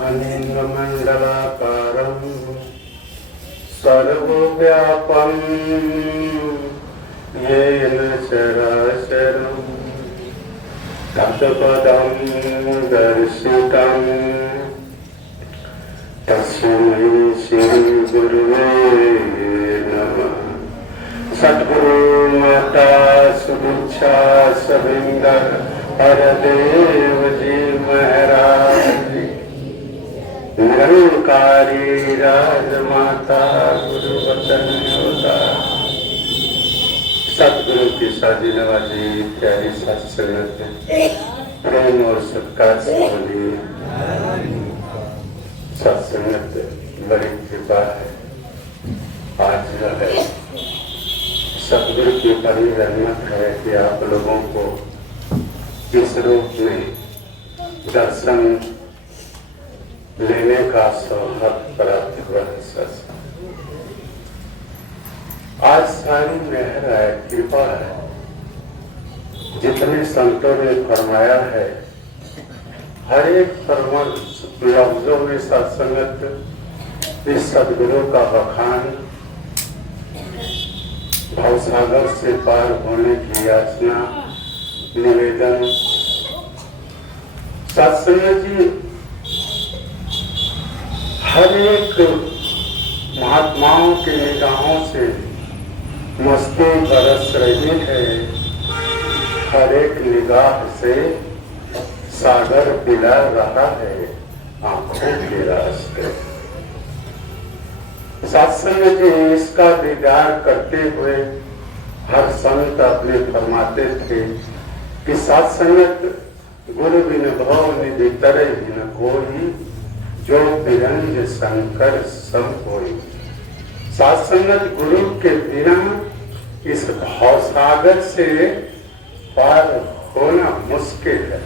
खनीन्द्रमण्डलाकारं सर्वव्यापं येन चराचरं तत्पदं दर्शितं तस्मै श्रीगुरुवे नमः। सद्गुरु माता सुदीक्षा सविंदर हरदेव जी महाराज जी, निरंकारी राजमाता गुरु वचन होता। सतगुरु की साजी नवाजी प्यारी सत्संगत प्रेम और सत्कार से बोली सत्संगत बड़ी कृपा है। आज जो है सतगुरु की बड़ी रहमत है कि आप लोगों को इस रूप में दर्शन लेने का सौभाग्य प्राप्त हुआ है। आज सारी मेहर है, कृपा है। जितने संतों ने फरमाया है हर एक फरमान लफ्जों में सत्संगत इस सदगुरु का बखान, भवसागर से पार होने की याचना, निवेदन। सत्संग जी हर एक महात्माओं की निगाहों से मस्ती बरस रही है। हर एक निगाह से सागर पिला रहा है आंखों के रास्ते। सत्संग जी इसका दीदार करते हुए हर संत अपने फरमाते थे कि सत्संगत गुरु बिन भव निधि तरे बिन कोई, जो बिरंज शंकर सब कोई। सत्संगत गुरु के बिना इस भवसागर से पार होना मुश्किल है।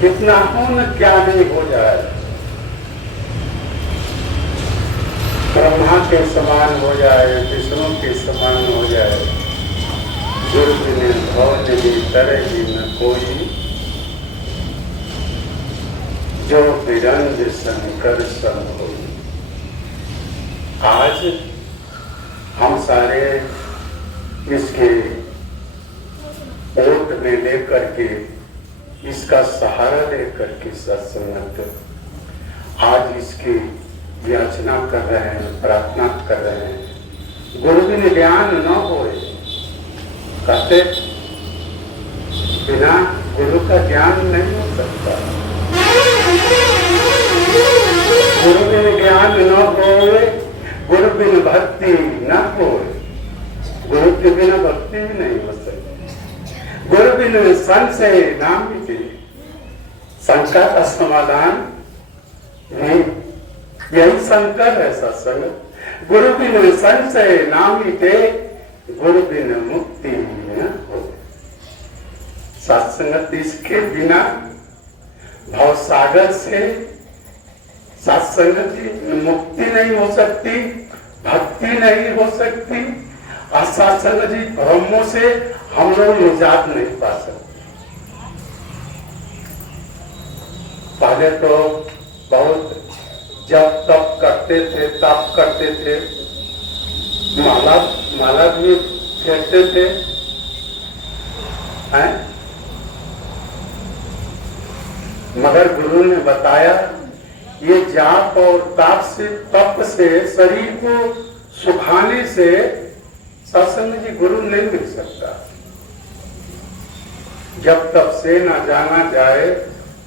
कितना हो न क्या नहीं हो जाए, ब्रह्मा के समान हो जाए, विष्णु के समान हो जाए, गुरु बिन भव निधि तरे बिन कोई, जो बिरंज शंकर सब कोई। आज हम सारे इसके ओट में लेकर के, इसका सहारा लेकर के सत्संगत आज इसकी याचना कर रहे हैं, प्रार्थना कर रहे हैं। गुरु बिन ज्ञान न होए, कहते बिना गुरु का ज्ञान नहीं हो सकता। गुरु बिन ज्ञान न होए, गुरु बिन भक्ति न होए। गुरु के बिना भक्ति भी नहीं हो सकती। गुरु बिन संशय नाम मिटे, शंका का समाधान नहीं, यही शंकर है सत्संग। गुरु बिन संशय नाम मिटे, गुरु बिन मुक्ति न हो। सत्संगत इसके बिना भवसागर से सत्संगत मुक्ति नहीं हो सकती, भक्ति नहीं हो सकती। असत्संग जी ब्रह्मों से हम लोग निजात नहीं पा सकते। पहले तो बहुत जब तप करते थे, तप करते थे, माला भी फेरते थे, हैं? मगर गुरु ने बताया ये जाप और ताप से, तप से, शरीर को सुखाने से सत्संग जी गुरु नहीं मिल सकता। जब तक से न जाना जाए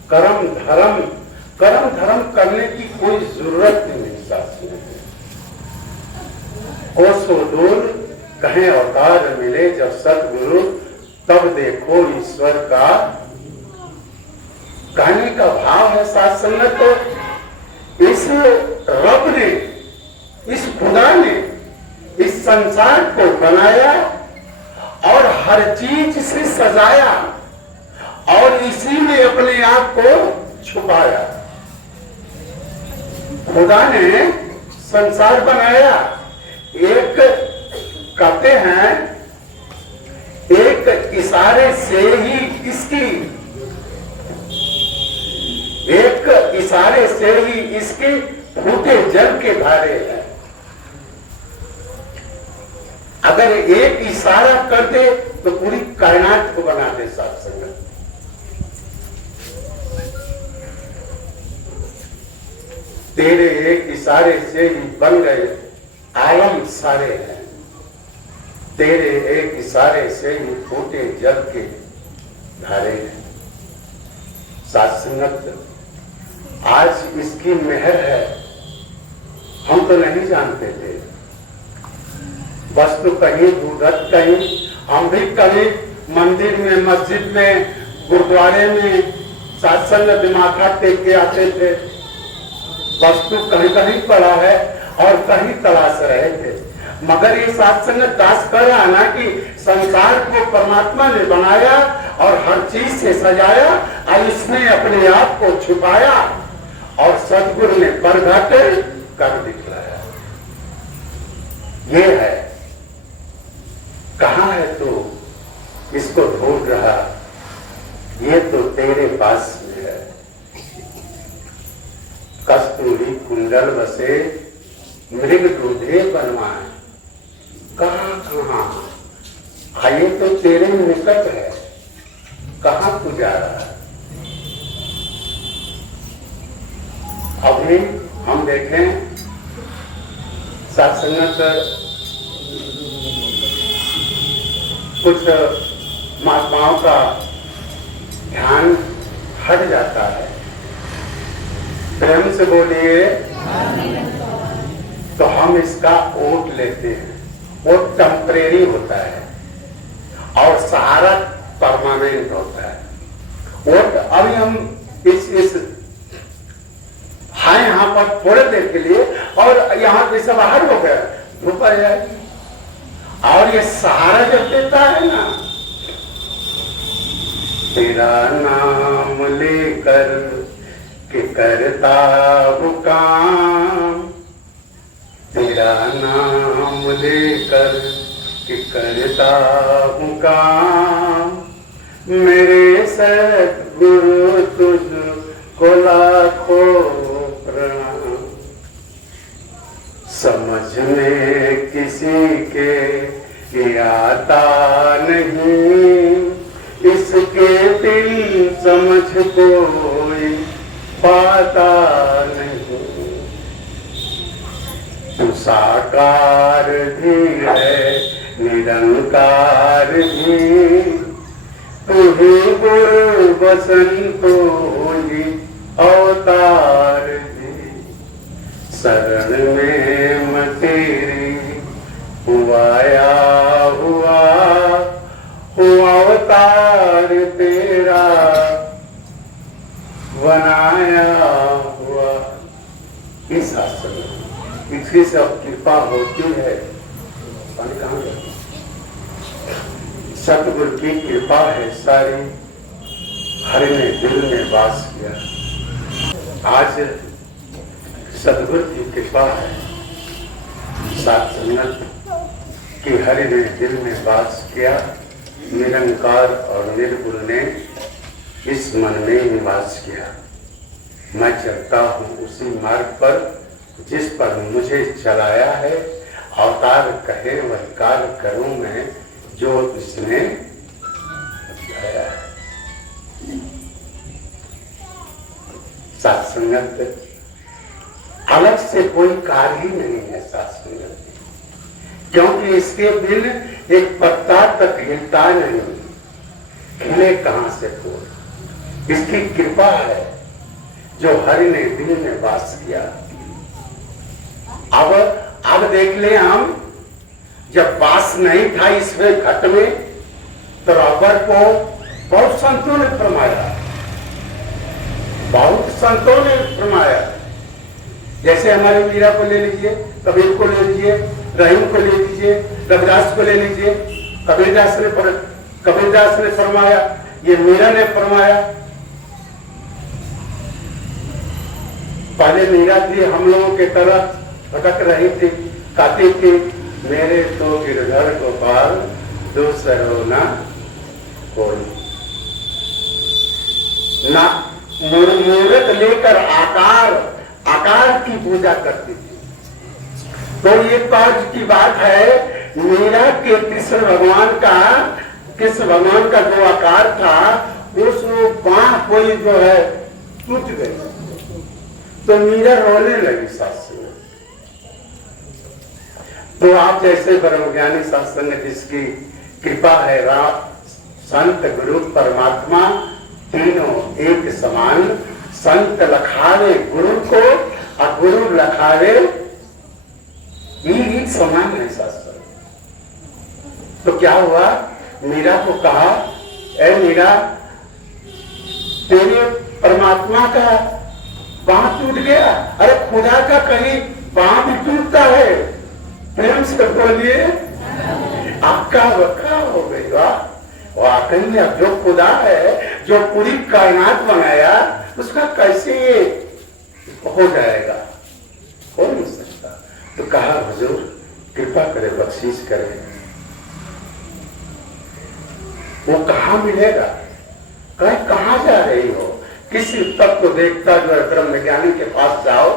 कर्म धर्म करने की कोई जरूरत नहीं। सत्संग कोसों दूर कहें अवतार मिले जब सतगुरु, तब देखो ईश्वर का। कहने का भाव है सत्संग तो इस रब ने, इस खुदा ने इस संसार को बनाया और हर चीज से सजाया और इसी में अपने आप को छुपाया। खुदा ने संसार बनाया, एक कहते हैं एक इशारे से ही इसकी एक इशारे से ही इसके फूटे जल के धारे हैं। अगर एक इशारा कर दे तो पूरी कायनात को बना दे साथ संगत। तेरे एक इशारे से ही बन गए आलम सारे हैं। तेरे एक इशारे से ही फूटे जल के धारे हैं। साथ संगत, आज इसकी मेहर है, हम तो नहीं जानते थे। वस्तु कहीं दूरत कहीं, हम भी कहीं मंदिर में, मस्जिद में, गुरुद्वारे में सत्संग दिमाखा टेक के आते थे। वस्तु कहीं कहीं पड़ा है और कहीं तलाश रहे थे, मगर ये सत्संग दास कर रहा ना कि संसार को परमात्मा ने बनाया और हर चीज से सजाया और इसने अपने आप को छुपाया और सदगुरु ने प्रगट कर दिखलाया। ये है, कहां है तू इसको ढूंढ रहा, ये तो तेरे पास में है। कस्तूरी कुंडल बसे मृग दूधे बनवाए, कहां कहां ये तो तेरे निकट है, कहां तू जा रहा है। अभी हम देखें सत्संग कुछ महात्माओं का ध्यान हट जाता है। प्रेम से बोलिए तो हम इसका ओट लेते हैं। वो टेम्परेरी होता है और सहारा परमानेंट होता है। ओट अभी हम इस हाँ यहाँ पर थोड़े देर के लिए और यहाँ पे से बाहर हो गया, धूप आ जाएगी। और ये सहारा जब देता है ना, तेरा नाम लेकर के करता हूँ काम, तेरा नाम लेकर के करता हूँ काम, मेरे सद्गुरु तुझको लाखों प्रणाम। समझ में किसी के ये आता नहीं, इसके दिल समझ कोई पाता नहीं। तू साकार भी है निरंकार भी, तू ही गुरु बसंतो ही अवतार भी। शरण में मैं तेरी हुआया हुआ, अवतार तेरा बनाया हुआ। इस आसन इसी से अब कृपा होती है। सतगुरु की कृपा है सारी, हरि ने दिल में वास किया। आज सतगुरु की कृपा है, सात संगत की हरि ने दिल में वास किया। निरंकार और निर्गुण ने इस मन में निवास किया। मैं चलता हूँ उसी मार्ग पर जिस पर मुझे चलाया है। अवतार कहे वह कार्य करूं मैं जो इसने बताया है। सत्संगत अलग से कोई कार्य ही नहीं है सत्संगत, क्योंकि इसके बिन एक पत्ता तक हिलता नहीं, खिले कहां से फूल। इसकी कृपा है जो हरि ने दिल में वास किया। अब देख ले, हम जब वास नहीं था इसमें घट में, तो रबर को बहुत संतों ने फरमाया, बहुत संतों ने फरमाया। जैसे हमारे मीरा को ले लीजिए, कबीर को ले लीजिए, रहीम को ले लीजिए, रविदास को ले लीजिए। कबीरदास ने फरमाया, ये मीरा ने फरमाया। पहले मीरा थी हम लोगों के तरफ भटक रही थी, कहती थी मेरे तो गिरधर गोपाल दूसरो ना कोई ना। मूर्त लेकर आकार की पूजा करती थी। तो एक बात की बात है, मीरा के कृष्ण भगवान का जो आकार था, उसमें बांह कोई जो है टूट गई, तो मीरा रोने लगी सासू। तो आप जैसे ब्रह्मज्ञानी सत्संग जिसकी कृपा है, संत गुरु परमात्मा तीनों एक समान, संत लखावे गुरु को और गुरु लखावे एक समान है शास्त्र। तो क्या हुआ, मीरा को कहा, ए मीरा, तेरे परमात्मा का बांह टूट गया। अरे खुदा का कहीं बांह भी टूटता है? प्रेम से बोलिए, आपका वक्रा हो गई। वाकई अब जो खुदा है, जो पूरी कायनात बनाया, उसका कैसे ये हो जाएगा? हो नहीं सकता। तो कहा, हुजूर कृपा करे, बख्शीश करे। वो कहाँ मिलेगा? कहीं कहाँ जा रही हो? किसी तत्व को देखता जो ब्रह्म ज्ञानी के पास जाओ,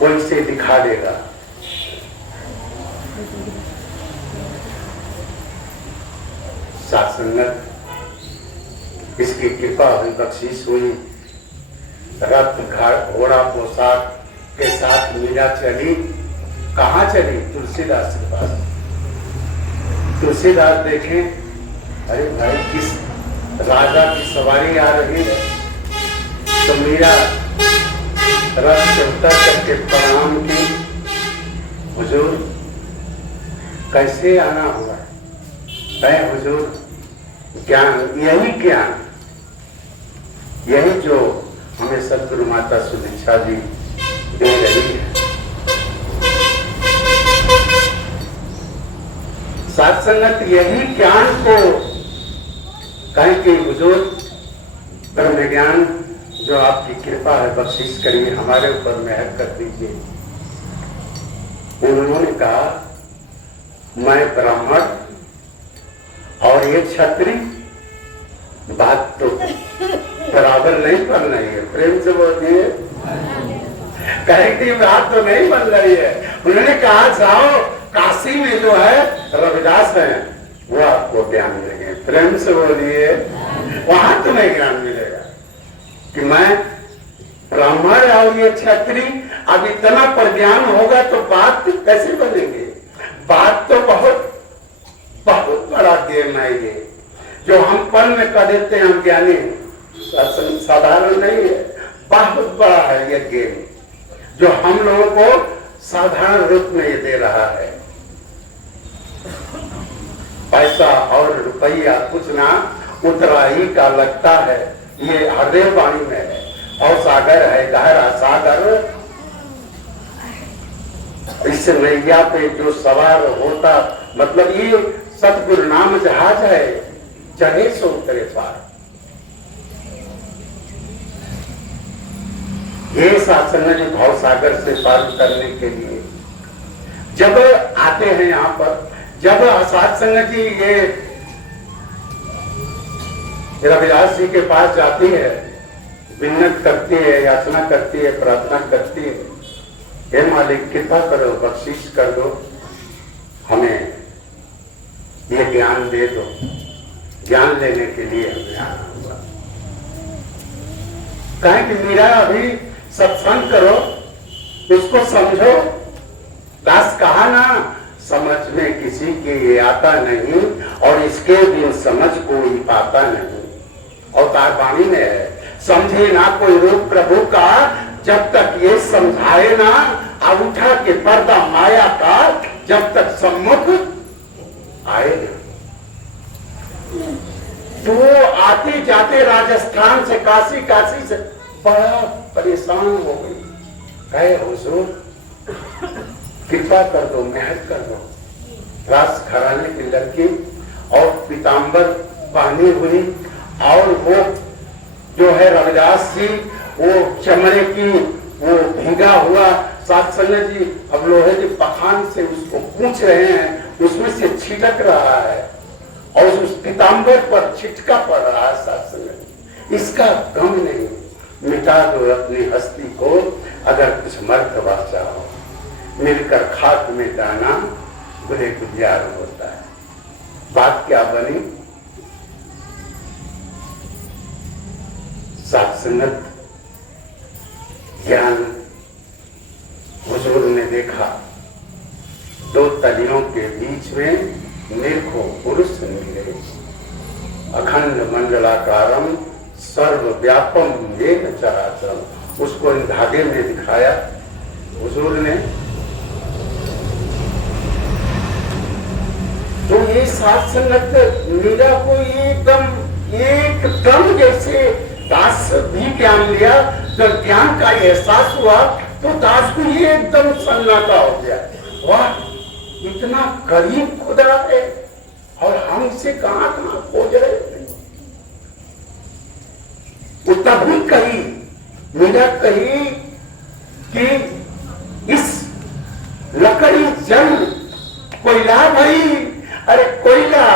वो इसे दिखा देगा। सात्संगत, इसकी कृपा हुई, बख्शीश हुई। रथ घोड़ा पोशाक के साथ मीरा चली। कहाँ चली? तुलसीदास के पास। तुलसीदास देखें, अरे भाई किस राजा की सवारी आ रही है। तो मीरा रथ से उतर करके प्रणाम की, हुजूर कैसे आना हुआ है? हुजूर ज्ञान, यही ज्ञान, यही जो हमें सतगुरु माता सुदीक्षा जी दे रही है। सत्संगत यही ज्ञान को कहें कि हुजूर ब्रह्म ज्ञान जो आपकी कृपा है, बख्शीश करिए, हमारे ऊपर मेहर कर दीजिए। उन्होंने कहा, मैं ब्राह्मण और ये क्षत्रिय, बात तो बराबर नहीं बन रही है। प्रेम से बोलिए, कहीं की बात तो नहीं बन रही है। उन्होंने कहा, जाओ काशी में जो है रविदास है, वो आपको ज्ञान मिलेंगे। प्रेम से बोलिए, वहां तुम्हें ज्ञान मिलेगा कि मैं ब्राह्मण और ये क्षत्रिय। अब इतना पर ज्ञान होगा तो बात कैसे बनेगी? बात तो बहुत बहुत बड़ा गेम है ये, जो हम पल में कर देते हैं। हम ज्ञानी साधारण नहीं है, बहुत बड़ा है ये गेम, जो हम लोगों को साधारण रूप में ये दे रहा है। पैसा और रुपया कुछ ना उतरा ही का लगता है, ये हृदय वाणी में है। और सागर है गहरा सागर, इस नैया पे जो सवार होता, मतलब ये सतगुरु नाम जहाज है, चढ़े सो उतरे पार। ये शासन जी भाव सागर से पार करने के लिए जब आते हैं यहाँ पर, जब सत्संग जी ये रविदास जी के पास जाती है, विन्नत करती है, याचना करती है, प्रार्थना करती है, हे मालिक कृपा करो, बख्शीश कर दो, हमें ये ज्ञान दे दो। ज्ञान लेने के लिए हमें आना हुआ। कहें कि मीरा अभी सत्संग करो, उसको समझो। दास कहा ना, समझ में किसी के ये आता नहीं, और इसके बिन समझ कोई पाता नहीं। अवतार वाणी में है, समझे ना कोई रूप प्रभु का, जब तक ये समझाए ना, अब उठा के पर्दा माया का, जब तक सम्मुख आए। तो आते जाते राजस्थान से काशी, काशी से बड़ा परेशान हो गई। कहे हुजूर कृपा कर दो, मेहर कर दो। राज घराने की लड़की और पीताम्बर पहनी हुई, और वो जो है रविदास जी, वो चमड़े की वो भीगा हुआ सत्संग जी अब लोहे के पखान से उसको पूछ रहे हैं, उसमें से छिटक रहा है और उस पीताम्बर पर छिटका पड़ रहा है सत्संग। इसका गम नहीं, मिटा दो अपनी हस्ती को, अगर कुछ मर्तबा चाहो, मिलकर खाक में जाना बुरे गुजार होता है। बात क्या बनी? सात्संगत ज्ञान। हुजूर ने देखा दो तलियों के बीच में मेरे को पुरुष मिले, अखंड मंडलाकारम सर्वव्यापम येन चराचरम। उसको इन धागे में दिखाया हुजूर ने। तो ये सात्संगत मीरा को एकदम जैसे दास भी ज्ञान लिया, जब ज्ञान का एहसास हुआ तो दास को ये एकदम सन्नाटा हो गया। वाह, इतना करीब खुदा है और हम इसे कहां खोज रहे हैं। वो तभी कही, मीरा कही कि इस लकड़ी जल कोयला भई, अरे कोयला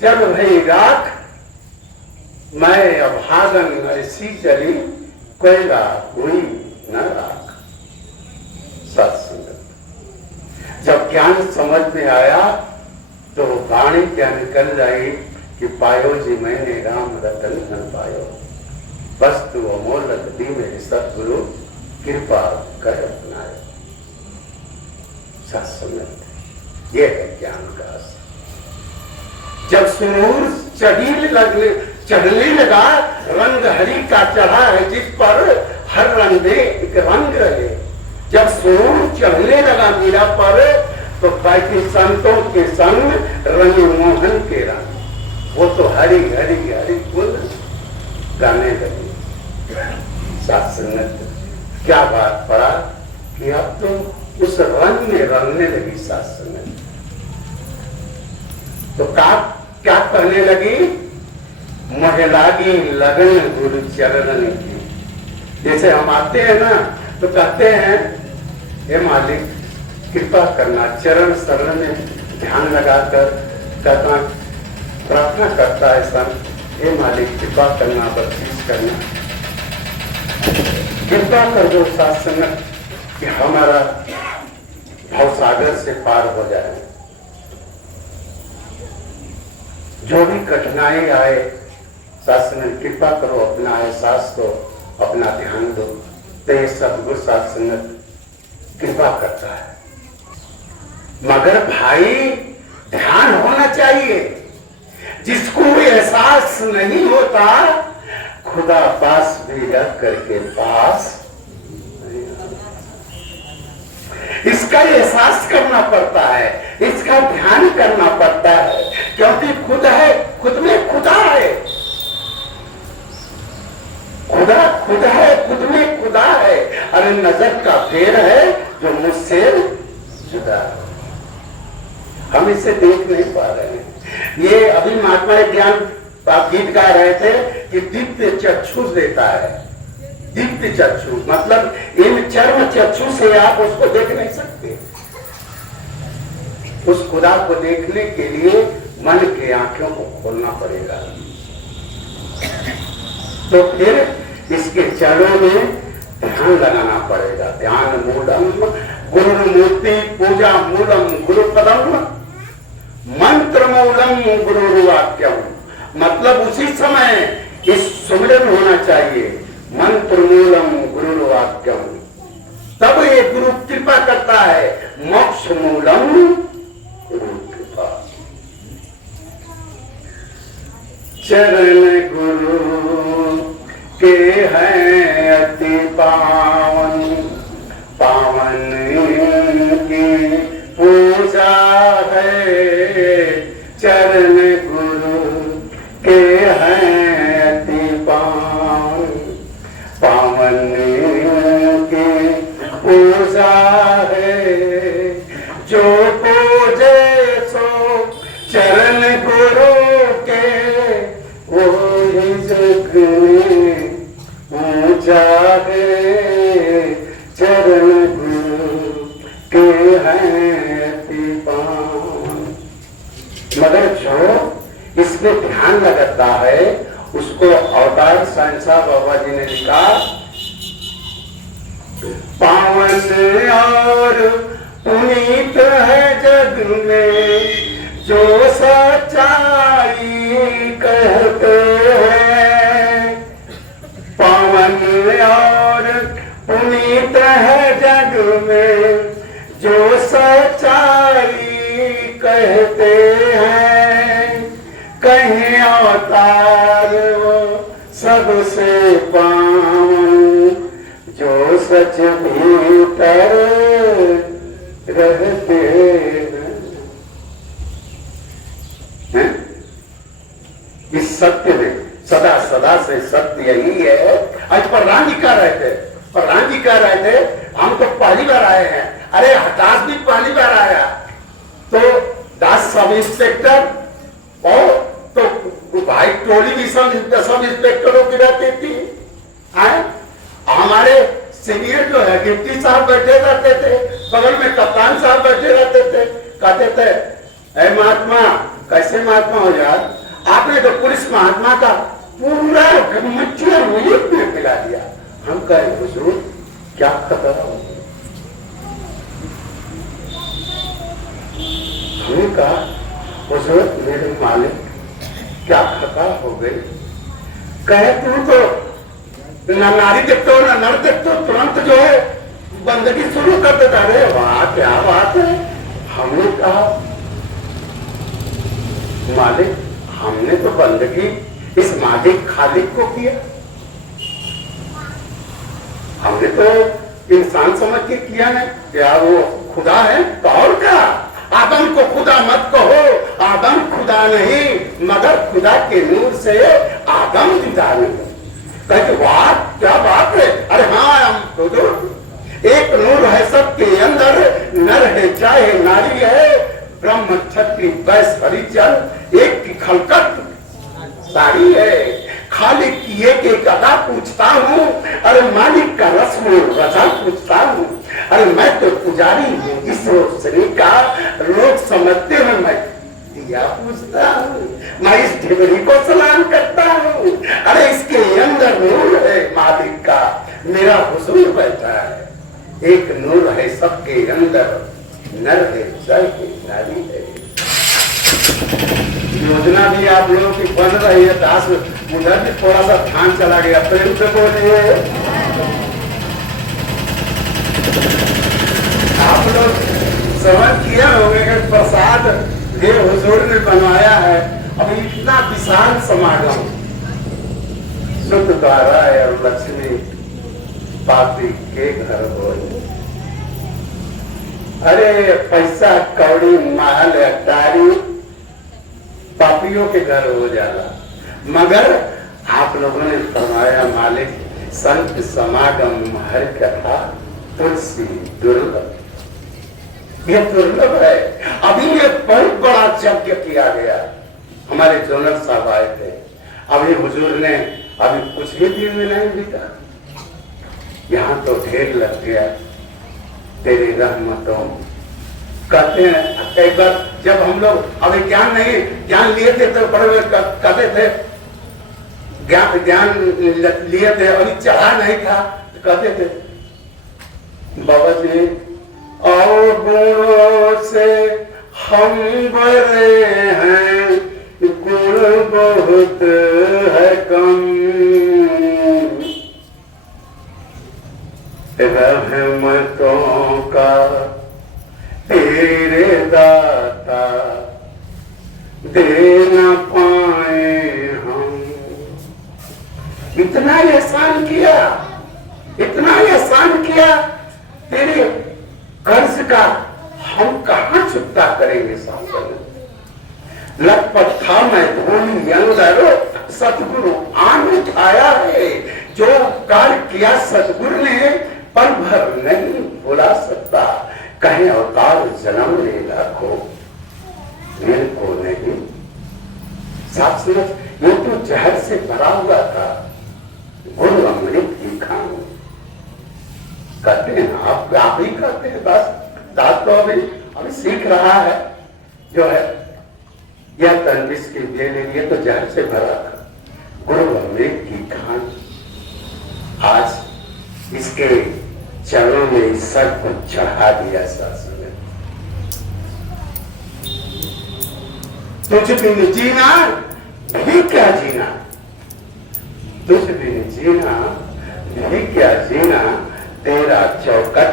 जल भई राख, मैं अभागन ऐसी जली, कोयला हुई न राख। सत्संग जब ज्ञान समझ में आया तो वाणी क्या निकल जाए कि पायो जी मैंने राम रतन धन पायो, वस्तु अमोलक दी मेरे सतगुरु कृपा कर अपनाए। सत्संग ये है ज्ञान का असर। जब सुनूर चढ़ने लगा, रंग हरि का चढ़ा है जिस पर हर रंग में एक रंग रहे। जब सुनूर चढ़ने लगा मीरा पर तो बाकी संतों के संग रंग मोहन के रंग, वो तो हरि हरि हरि बोल गाने लगे। सत्संग क्या बात पड़ा कि अब तो उस रंग में रंगने लगी सत्संग। तो क्या कहने लगी? मुझे लागी लगन गुरु चरण की। जैसे हम आते हैं ना तो कहते हैं हे मालिक कृपा करना, चरण शरण में ध्यान लगाकर कहता प्रार्थना करता है संत, हे मालिक कृपा करना, बख्शीश करना, कृपा कर दो सत्संग कि हमारा भवसागर से पार हो जाए। जो भी कठिनाई आए सत्संग कृपा करो, अपना एहसास दो, अपना ध्यान दो, तो ये सदगुरु सत्संग कृपा करता है। मगर भाई ध्यान होना चाहिए। जिसको एहसास नहीं होता खुदा पास भी रह करके पास नहीं आता। इसका एहसास करना पड़ता है, इसका ध्यान करना पड़ता है, क्योंकि खुद है, खुद में खुदा है, खुदा खुद है, खुद में खुदा है। अरे नजर का फेर है जो मुझसे जुदा है, हम इसे देख नहीं पा रहे हैं। ये अभी महात्मा ज्ञान गीत गा रहे थे कि दिव्य चक्षु देता है। दिव्य चक्षु मतलब इन चर्म चक्षु से आप उसको देख नहीं सकते। उस खुदा को देखने के लिए मन के आंखों को खोलना पड़ेगा। तो फिर इसके चरणों में ध्यान लगाना पड़ेगा। ध्यान मूलम गुरु मूर्ति पूजा मूलम गुरु पदम मंत्र मूलम गुरु वाक्यम। मतलब उसी समय इस सुमिरन होना चाहिए, मंत्र मूलम गुरु वाक्यम। तब ये गुरु कृपा करता है। मोक्ष मूलम गुरु कृपा। चरण गुरु के हैं अति पावन, पावन की पूजा है। चरण गुरु के हैं अति पावन, पावन की पूजा है। जो पूजे सो चरण गुरु के, वो जग में ऊंचा है। चरण गुरु के हैं अति पावन। मगर जो इसमें ध्यान लगाता है उसको शहंशाह बाबा जी ने लिखा, पावन और पुनीत है जग में जो सच्चाई कहते हैं। पावन और पुनीत है जग में जो सच्चाई कहते हैं। कहीं अवतार वो सबसे पावन जो सच भीतर रहते हैं। इस सत्य में सदा सदा से सत्य यही है। आज प्रधान जी कह रहे थे, प्रधान जी कह रहे थे हम तो पहली बार आए हैं। अरे दास भी पहली बार आया, तो दास सब इंस्पेक्टर और तो भाई टोली भी सब इंस्पेक्टरों की रहती थी। हमारे सीनियर जो है डिप्टी साहब बैठे रहते थे, बगल में कप्तान साहब बैठे रहते थे। कहते थे, ऐ महात्मा, कैसे महात्मा हो यार, आपने तो पुलिस महात्मा का पूरा मच्छर मुझे पिला दिया। हम कहे हुजूर क्या खतरा हो, हमने कहा हुजूर मेरे मालिक क्या खता हो गई। कहे तू तो ना नारी देखते हो ना नर देखते हो, तुरंत जो है बंदगी शुरू कर देता। अरे वाह क्या बात है। हमने कहा मालिक हमने तो बंदगी इस मालिक खालिक को किया, हमने तो इंसान समझ के किया नहीं। क्या वो खुदा है? तो और क्या, आदम को खुदा मत कहो, आदम खुदा नहीं मगर खुदा के नूर से आदम जुदा नहीं। कहते वाह क्या बात है। अरे हाँ हम तो एक नूर है सबके अंदर, नर है चाहे नारी है, ब्रह्म क्षत्रिय वैश्य हरिजन एक की खलकत सारी है। खालिक की एक अदा पूछता हूँ, अरे मालिक का रस्म रजा पूछता हूँ। अरे मैं तो पुजारी हूँ इस रोशनी का, लोग समझते हैं मैं दिया पूछता हूँ, मैं इस ढिबरी को सलाम करता हूँ। अरे इसके अंदर नूर है मालिक का, मेरा हुजूर बैठा है। एक नूर है सबके अंदर, नर है चाहे नारी है। योजना भी आप लोगों की बन रही है। दास उधर भी थोड़ा सा ध्यान चला गया, प्रेम से बोलिए। आप लोग समझ किया होंगे कि प्रसाद ये हुजूर ने बनवाया है। अब इतना विशाल समागम शुद्ध द्वारा और लक्ष्मी पापी के घर हो। अरे पैसा कौड़ी महल अटारी पापियों के घर हो जाला, मगर आप लोगों ने फरमाया मालिक संत समागम हर कथा तुलसी दुर्लभ, यह दुर्लभ है। अभी ये बहुत बड़ा यज्ञ किया गया। हमारे जोनल साहब आए थे, अभी हुजूर ने अभी कुछ ही दिन में नहीं बीता, यहाँ तो ढेर लग गया तेरी रहमतों। कहते हैं कई बार जब हम लोग अभी ज्ञान लिए थे तो बड़े कहते थे ज्ञान लिए थे, अभी चढ़ा नहीं था तो कहते थे बाबा जी और गुणों से हम बड़े हैं, गुण बहुत है कम, रहमतों का तेरे दाता दे न पाए हम। इतना एहसान किया, इतना एहसान किया, तेरे कर्ज का हम कहां चुकता करेंगे। शासन लटपट था मैं धोनी अंदर, सतगुरु आन उठाया है। जो कार्य किया सतगुरु ने पल भर नहीं भुला सकता। कहे अवतार जन्म ले लाखों मेरे को नहीं। साथ समझ ये तो जहर से भरा हुआ था, गुरु अमृत की खान। कहते हैं आप ही कहते हैं, दास तो अभी सीख रहा है जो है यह तनविश के लिए तो जहर से भरा था, गुरु अमृत की खान। इसके चरणों में सर को चढ़ा दिया शासन ने। तुझ बिन जीना भी क्या जीना, तुझ बिन जीना भी क्या जीना, तेरा चौखट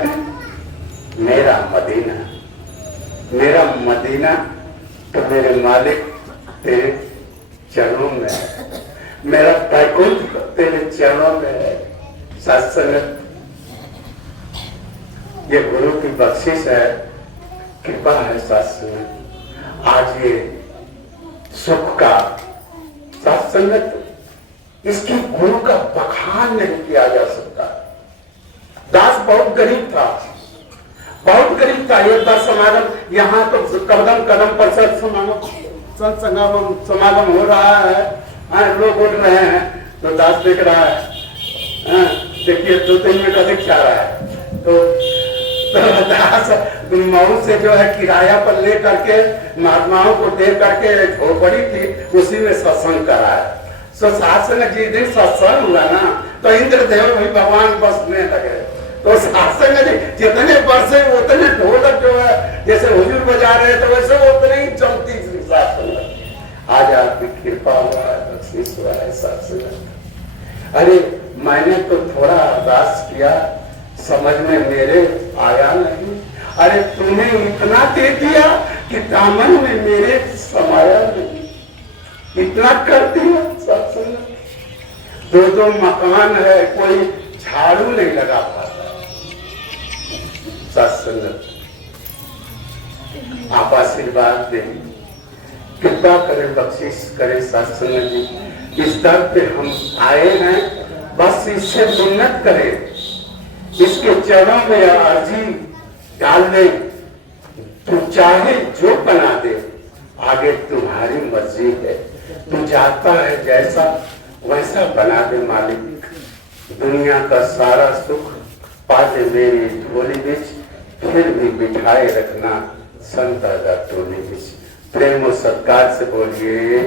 मेरा मदीना, मेरा मदीना तो मेरे मालिक तेरे चरणों में है, मेरा बैकुंठ तेरे चरणों में है। सत्संग ये गुरु की बख्शिश है, कृपा है सत्संग। आज ये सुख का सत्संग, इसकी गुरु का बखान नहीं किया जा सकता। दास बहुत गरीब था, बहुत गरीब था। ये दस समागम यहाँ तो कदम कदम पर समागम हो रहा है, लोग उठ रहे हैं तो दास देख रहा है, देखिए 2-3 मिनट अधिक जा रहा है तो दास मऊ से जो है किराया पर ले करके महात्माओं को दे करके झोपड़ी थी, उसी में सत्संग करा है। सो शासन जिस दिन सत्संग हुआ ना तो इंद्रदेव भी भगवान बसने लगे। तो शासन जी जितने बरसे उतने ढोलक जो है जैसे हुजूर बजा रहे थे वैसे उतने ही चलती शासन। आज आपकी कृपा हुआ है, बख्शिश हुआ है शासन। अरे मैंने तो थोड़ा अरदास किया, समझ में मेरे आया नहीं। अरे तूने इतना दे दिया कि दामन में मेरे समाया नहीं, इतना कर दिया सत्संग। 2-2 मकान है, कोई झाड़ू नहीं लगा पाता सत्संग। आप आशीर्वाद दें, कृपा करें, बख्शिश करें सत्संग जी। इस दर पे हम आए हैं, बस इससे मिन्नत करें, इसके चरणों में अर्जी डाल दे। तू चाहे जो बना दे, आगे तुम्हारी मर्जी है। तू चाहता है जैसा वैसा बना दे मालिक। दुनिया का सारा सुख पाते मेरी झोली बिच, फिर भी बिठाए रखना संत टोली बिच। प्रेम और सत्कार से बोलिए।